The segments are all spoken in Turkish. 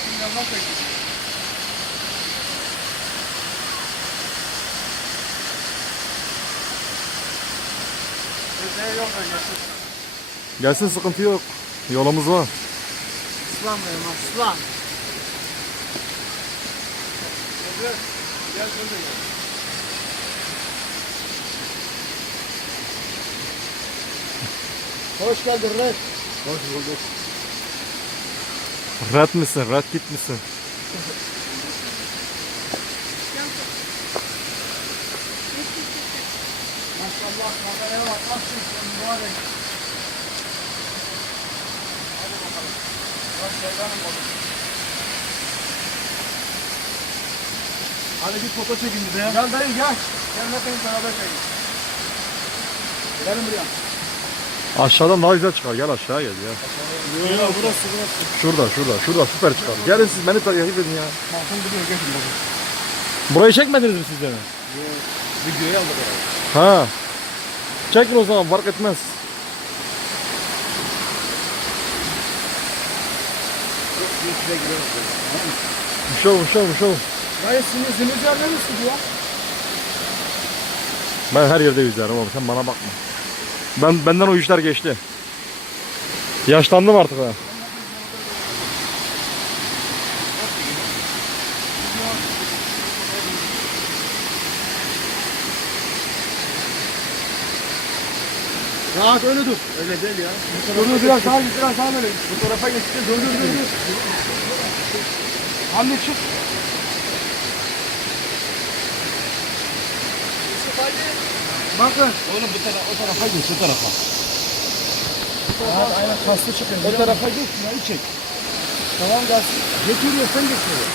Atın yanına çekin. Özel yok öncesi. Gelsin, sıkıntı yok. Yolumuz var. Aslan benim aslan. Özel. Gel şöyle gel. Hoş geldin Red. Hoş bulduk. Red misin? Red git misin? Maşallah kameraya bak. Nasılsın sen mübarek. Hadi bakalım. Bak Sevdan'ım bakalım. Hadi bir foto çekin bize ya. Gel dayı gel. Gel hepimiz beraber çekin. Gelin buraya. Aşağıdan daha güzel çıkar. Gel aşağıya gel ya. Yok burası. Şurada süper çıkar. Gelin siz beni takip edin ya. Bakın gidiyor geçin bakın. Burayı çekmediniz mi siz de mi? Yok. Videoyu aldık herhalde. Ha. Çekin o zaman, fark etmez. Geçide giriyoruz. Bir şey. Dayı sinir yerine mi sıkıyor? Ben her yerde yüzerim oğlum, sen bana bakma. Benden o işler geçti. Yaşlandım artık ha. Rahat öyle dur. Öyle değil ya. Dur biraz daha git, biraz daha böyle. Bu tarafa geç. Dur. Hamle çık. Bakın. Oğlum o tarafa geç, o tarafa. Aynen kastı çıkın. O tarafa geç, şurayı çek. Tamam gelsin. Geçiriyorsan geçiyor.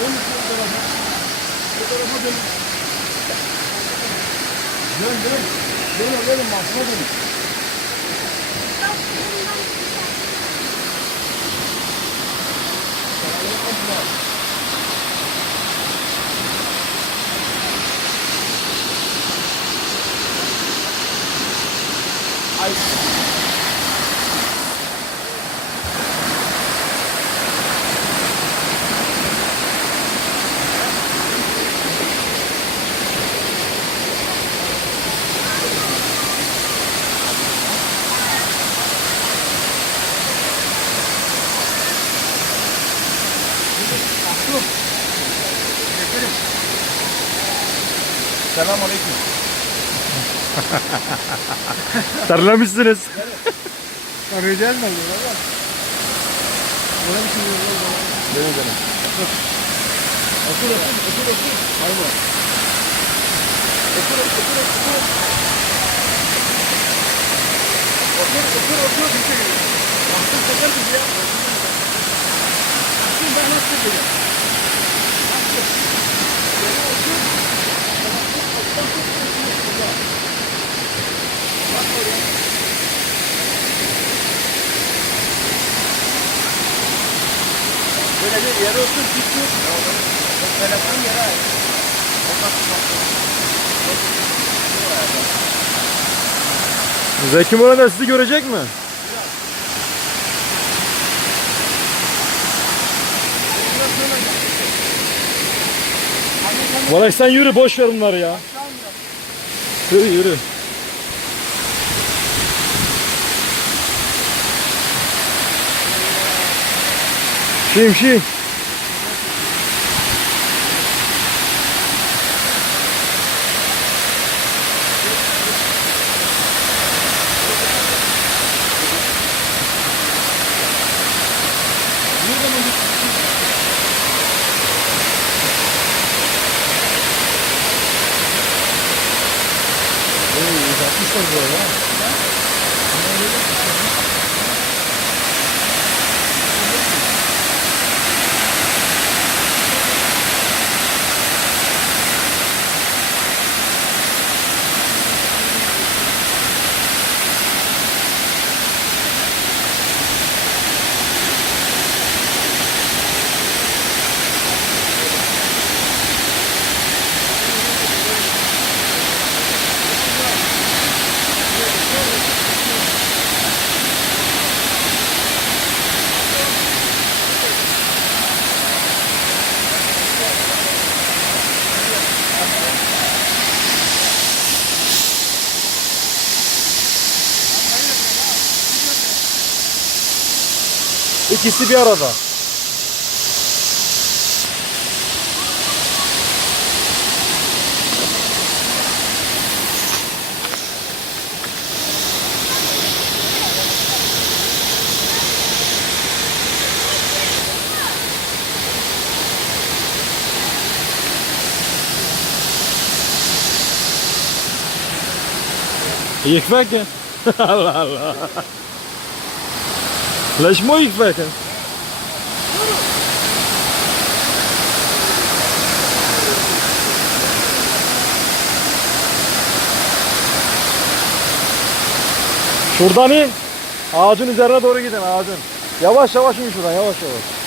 Dön bu tarafa. Bu tarafa dön. Dön. Basma dön. Ay. Selamünaleyküm. Terlemişsiniz. Arayacağız mı burada? Bana bir şey yok. Benim. Otur. Hayır. Otur. Bir şey yok. Baktım sefer bizi ya. Şimdi ben nasıl yapacağım? Böyle bir yere otur, git yok. O telefon yere ait. Zeki Müren de sizi görecek mi? Vallahi sen yürü, boş ver bunları ya. Yürü. Şim. Uzatmışlar bu arada. İkisi bir arada. gick vägen. Allah Allah. Lass mal gick vägen. Şuradan in. Ağacın üzerine doğru gidin ağacın. Yavaş yavaş in şuradan yavaş yavaş.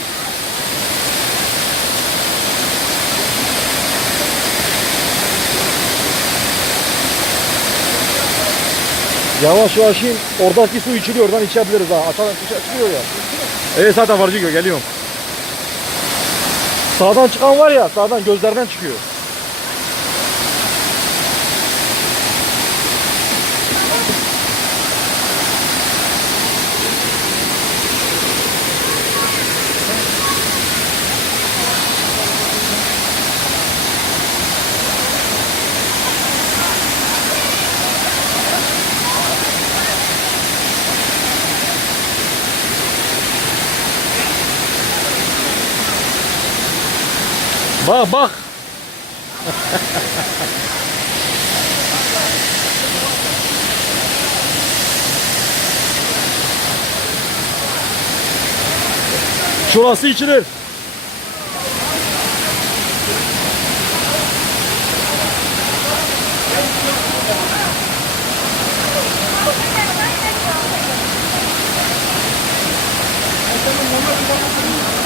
Yavaş yavaş in. Oradaki su içiliyor. Oradan içebiliriz ha. Aşağıdan çıkıyor ya. Evet zaten var Cigo. Geliyorum. Sağdan çıkan var ya. Sağdan gözlerden çıkıyor. Bak bak. Şurası içilir.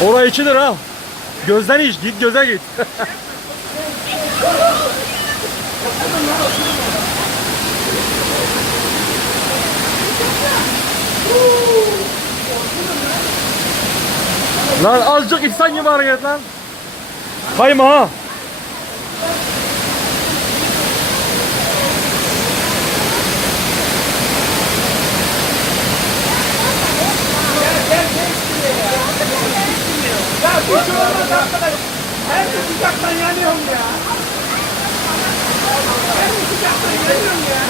Oraya içilir ha. Gözden iç, git göze git. Lan azıcık insan gibi hareket lan. Kayma ha. Ya bu şu olmaz arkadaş. Her bir sıcaktan yanıyorum ya. Her bir sıcaktan yanıyorum ya.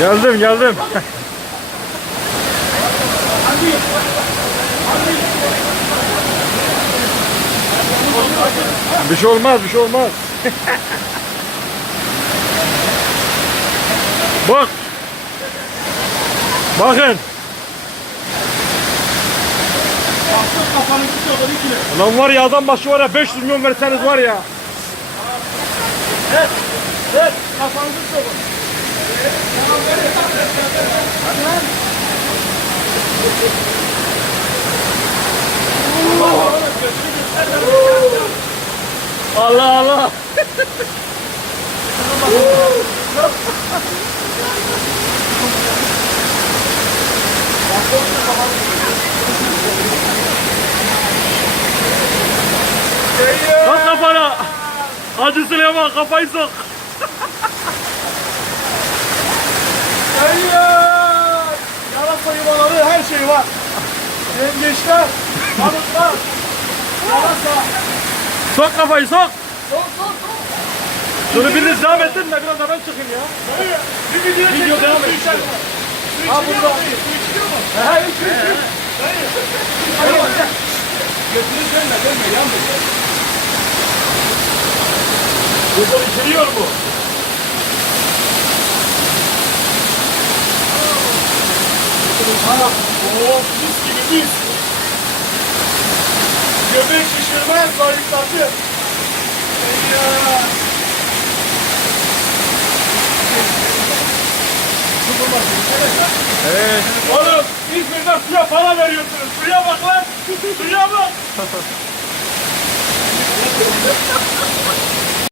Geldim geldim. Bir şey olmaz bir şey olmaz. Bak. Bakın. Kafanı tutuyorlar ikili. Lan var ya adam başı var ya 500 milyon verseniz var ya. Evet. Evet. Kafanı tutuyorlar. Allah Allah. Bak kafana. Hacı Süleyman kafayı sok. Hayır. Yarasa yuvaları her şey var. Yengeçler, balıklar, yarasa. Sok kafayı sok. Sok sok sok. Şunu biriniz devam ettin de biraz da ben çıkayım ya. Hayır. Bir video devam et. Su içiyor mu? Su içiyor mu? He içiyor. Hayır. Hayır. Götünü dönme yandı. Burada içeriyor bu. Oo, mis gibi mis. Göbek şişirmez, zayıflatır. Ya. Evet. Oğlum İzmir'de suya para veriyorsunuz. Suya bak lan. Suya bak.